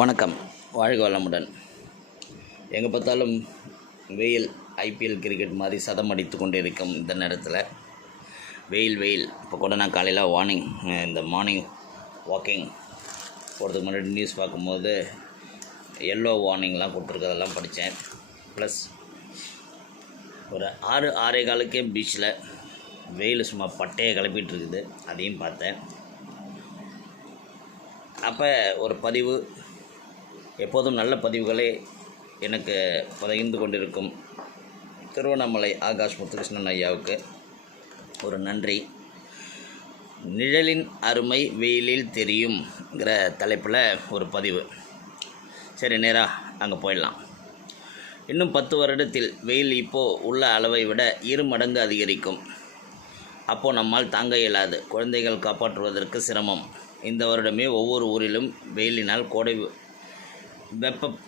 வணக்கம். வாழ்க வளமுடன். எங்கே பார்த்தாலும் வெயில் ஐபிஎல் கிரிக்கெட் மாதிரி சதம் அடித்து கொண்டு இருக்கும் இந்த நேரத்தில். வெயில் வெயில். இப்போ கூட நான் காலையில் வார்னிங் இந்த மார்னிங் வாக்கிங் போகிறதுக்கு முன்னாடி நியூஸ் பார்க்கும்போது எல்லோ வார்னிங்லாம் கொடுத்துருக்கதெல்லாம் படித்தேன். ப்ளஸ் ஒரு ஆறு ஆறே காலுக்கே பீச்சில் வெயில் சும்மா பட்டையை கிளப்பிட்டு இருக்குது. அதையும் பார்த்தேன். அப்போ ஒரு பதிவு எப்போதும் நல்ல பதிவுகளே எனக்கு பகிர்ந்து கொண்டிருக்கும் திருவண்ணாமலை ஆகாஷ் முத்துகிருஷ்ணன் ஐயாவுக்கு ஒரு நன்றி. நிழலின் அருமை வெயிலில் தெரியுங்கிற தலைப்பில் ஒரு பதிவு. சரி நேராக அங்கே போயிடலாம். இன்னும் பத்து வருடத்தில் வெயில் இப்போது உள்ள அளவை விட இரு மடங்கு அதிகரிக்கும். அப்போது நம்மால் தாங்க இயலாது. குழந்தைகள் காப்பாற்றுவதற்கு சிரமம். இந்த வருடமே ஒவ்வொரு ஊரிலும் வெயிலினால் கோடை வெப்பம்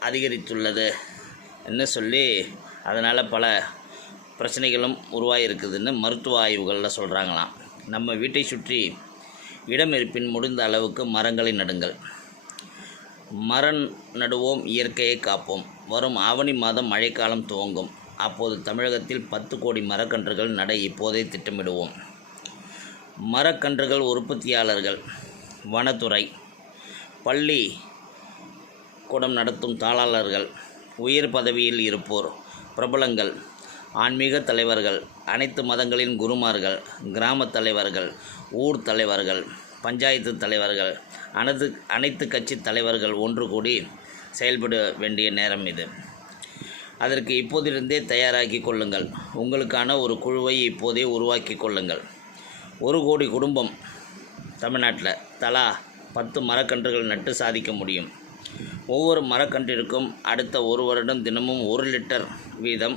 அதிகரித்துள்ளது என்ன சொல்லி அதனால் பல பிரச்சனைகளும் உருவாகிருக்குதுன்னு மருத்துவ ஆய்வுகளில் சொல்கிறாங்களாம் நம்ம வீட்டை சுற்றி இடம் இருப்பின் முடிந்த அளவுக்கு மரங்களை நடுங்கள். மரம் நடுவோம் இயற்கையை காப்போம். வரும் ஆவணி மாதம் மழைக்காலம் துவங்கும். அப்போது தமிழகத்தில் பத்து கோடி மரக்கன்றுகள் நட இப்போதே திட்டமிடுவோம். மரக்கன்றுகள் உற்பத்தியாளர்கள் வனத்துறை பள்ளி கூடம் நடத்தும் தாளாளர்கள் உயர் பதவியில் இருப்போர் பிரபலங்கள் ஆன்மீக தலைவர்கள் அனைத்து மதங்களின் குருமார்கள் கிராம தலைவர்கள் ஊர் தலைவர்கள் பஞ்சாயத்து தலைவர்கள் அனைத்து அனைத்து கட்சி தலைவர்கள் ஒன்று கூடி செயல்பட வேண்டிய நேரம் இது. அதற்கு இப்போதிருந்தே தயாராகி கொள்ளுங்கள். உங்களுக்கான ஒரு குழுவை இப்போதே உருவாக்கி கொள்ளுங்கள். ஒரு கோடி குடும்பம் தமிழ்நாட்டில் தலா பத்து மரக்கன்றுகள் நட்டு சாதிக்க முடியும். ஒவ்வொரு மரக்கன்றிற்கும் அடுத்த ஒரு வருடம் தினமும் ஒரு லிட்டர் வீதம்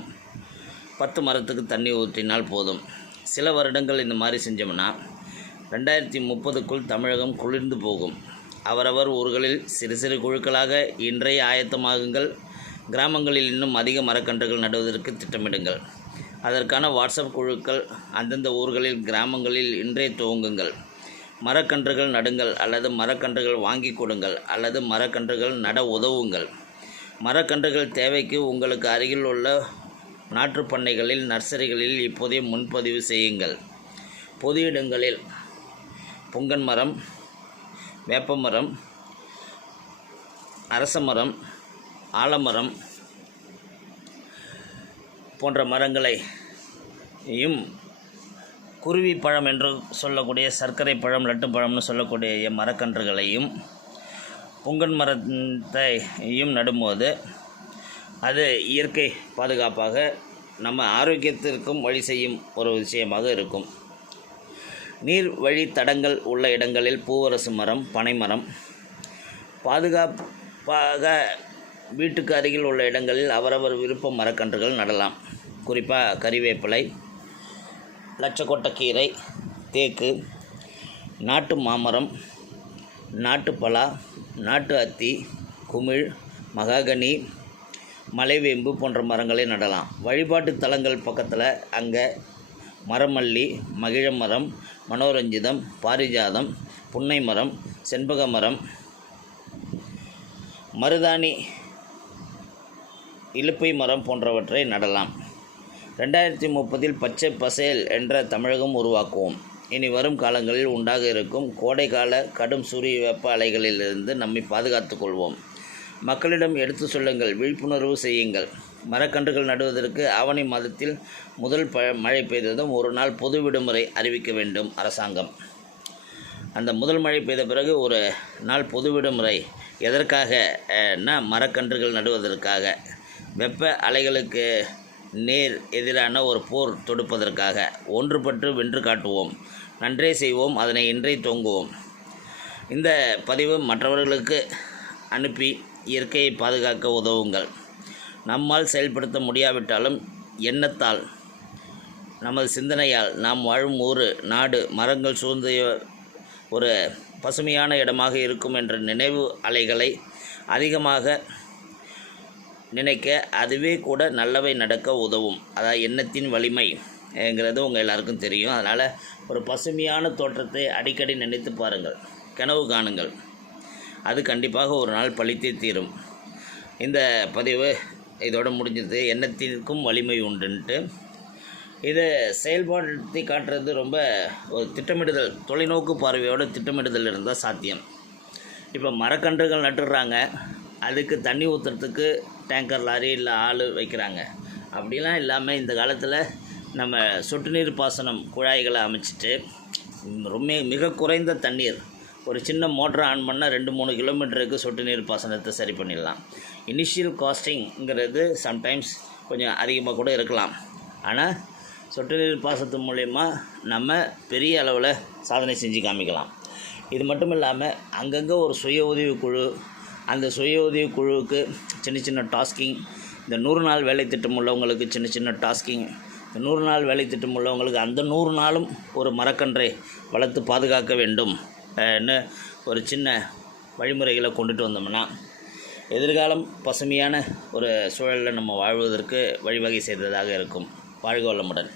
பத்து மரத்துக்கு தண்ணி ஊற்றினால் போதும். சில வருடங்கள் இந்த மாதிரி செஞ்சோம்னா ரெண்டாயிரத்தி முப்பதுக்குள் தமிழகம் குளிர்ந்து போகும். அவரவர் ஊர்களில் சிறு சிறு குழுக்களாக இன்றைய ஆயத்தமாகுங்கள். கிராமங்களில் இன்னும் அதிக மரக்கன்றுகள் நடுவதற்கு திட்டமிடுங்கள். அதற்கான வாட்ஸ்அப் குழுக்கள் அந்தந்த ஊர்களில் கிராமங்களில் இன்றே துவங்குங்கள். மரக்கன்றுகள் நடுங்கள் அல்லது மரக்கன்றுகள் வாங்கி கொடுங்கள் அல்லது மரக்கன்றுகள் நட உதவுங்கள். மரக்கன்றுகள் தேவைக்கு உங்களுக்கு அருகில் உள்ள நாற்று பண்ணைகளில் நர்சரிகளில் இப்போதே முன்பதிவு செய்யுங்கள். பொது இடங்களில் புங்கன் மரம் வேப்பமரம் அரச மரம் ஆலமரம் போன்ற மரங்களையும் குருவி பழம் என்று சொல்லக்கூடிய சர்க்கரை பழம் லட்டு பழம்னு சொல்லக்கூடிய மரக்கன்றுகளையும் பொங்கன் மரத்தையும் நடும்போது அது இயற்கை பாதுகாப்பாக நம்ம ஆரோக்கியத்திற்கும் வழி செய்யும் ஒரு விஷயமாக இருக்கும். நீர் வழி தடங்கள் உள்ள இடங்களில் பூவரசு மரம் பனைமரம் பாதுகாப்பாக வீட்டுக்கு அருகில் உள்ள இடங்களில் அவரவர் விருப்ப மரக்கன்றுகள் நடலாம். குறிப்பாக கறிவேப்பிலை லட்சக்கொட்டக்கீரை தேக்கு நாட்டு மாமரம் நாட்டுப்பலா நாட்டு அத்தி குமிழ் மகாகனி மலைவேம்பு போன்ற மரங்களை நடலாம். வழிபாட்டு தலங்கள் பக்கத்தில் அங்கே மரமல்லி மகிழ மரம் மனோரஞ்சிதம் பாரிஜாதம் புன்னை மரம் செண்பக மரம் மருதாணி இலுப்பை மரம் போன்றவற்றை நடலாம். ரெண்டாயிரத்தி முப்பதில் பச்சை பசேல் என்ற தமிழகம் உருவாக்குவோம். இனி வரும் காலங்களில் உண்டாக இருக்கும் கோடைக்கால கடும் சூரிய வெப்ப அலைகளிலிருந்து நம்மை பாதுகாத்துக் கொள்வோம். மக்களிடம் எடுத்து சொல்லுங்கள் விழிப்புணர்வு செய்யுங்கள். மரக்கன்றுகள் நடுவதற்கு ஆவணி மாதத்தில் முதல் ப மழை பெய்ததும் ஒரு நாள் பொது விடுமுறை அறிவிக்க வேண்டும் அரசாங்கம். அந்த முதல் மழை பெய்த பிறகு ஒரு நாள் பொது விடுமுறை. எதற்காக? மரக்கன்றுகள் நடுவதற்காக. வெப்ப அலைகளுக்கு நேர் எதிரான ஒரு போர் தொடுப்பதற்காக ஒன்றுபட்டு வென்று காட்டுவோம். நன்றே செய்வோம். அதனை இன்றே தொங்குவோம் இந்த பதிவு மற்றவர்களுக்கு அனுப்பி இயற்கையை பாதுகாக்க உதவுங்கள். நம்மால் செயல்படுத்த முடியாவிட்டாலும் எண்ணத்தால் நமது சிந்தனையால் நாம் வாழும் ஊர் நாடு மரங்கள் சூழ்ந்த ஒரு பசுமையான இடமாக இருக்கும் என்ற நினைவு அலைகளை அதிகமாக நினைக்க அதுவே கூட நல்லவை நடக்க உதவும். அதாவது எண்ணத்தின் வலிமைங்கிறது உங்கள் எல்லாருக்கும் தெரியும். அதனால் ஒரு பசுமையான தோற்றத்தை அடிக்கடி நினைத்து பாருங்கள். கனவு காணுங்கள். அது கண்டிப்பாக ஒரு நாள் பழித்தே தீரும். இந்த பதிவு இதோடு முடிஞ்சது. எண்ணத்திற்கும் வலிமை உண்டுன்ட்டு. இதை செயல்படுத்தி காட்டுறது ரொம்ப ஒரு திட்டமிடுதல் தொலைநோக்கு பார்வையோட திட்டமிடுதல் இருந்தால் சாத்தியம். இப்போ மரக்கன்றுகள் நட்டுடுறாங்க அதுக்கு தண்ணி ஊற்றுறதுக்கு டேங்கர் லாரி இல்லை ஆள் வைக்கிறாங்க. அப்படிலாம் இல்லாமல் இந்த காலத்தில் நம்ம சொட்டு நீர் பாசனம் குழாய்களை அமைச்சிட்டு ரொம்ப மிக குறைந்த தண்ணீர். ஒரு சின்ன மோட்டரை ஆன் பண்ணால் ரெண்டு மூணு கிலோமீட்டருக்கு சொட்டு நீர் பாசனத்தை சரி பண்ணிடலாம். இனிஷியல் காஸ்டிங்கிறது சம்டைம்ஸ் கொஞ்சம் அதிகமாக கூட இருக்கலாம். ஆனால் சொட்டு நீர் பாசனத்து மூலயமா நம்ம பெரிய அளவில் சாதனை செஞ்சு காமிக்கலாம். இது மட்டும் இல்லாமல் அங்கங்கே ஒரு சுய உதவி குழு அந்த சுய உதவி குழுவுக்கு சின்ன சின்ன டாஸ்கிங் இந்த நூறு நாள் வேலை திட்டம் உள்ளவங்களுக்கு சின்ன சின்ன டாஸ்கிங் இந்த நூறு நாள் வேலை திட்டம் உள்ளவங்களுக்கு அந்த நூறு நாளும் ஒரு மரக்கன்றை வளர்த்து பாதுகாக்க வேண்டும். ஒரு சின்ன வழிமுறைகளை கொண்டுட்டு வந்தோம்னா எதிர்காலம் பசுமையான ஒரு சூழலில் நம்ம வாழ்வதற்கு வழிவகை செய்ததாக இருக்கும். வாழ்க வளமுடன்.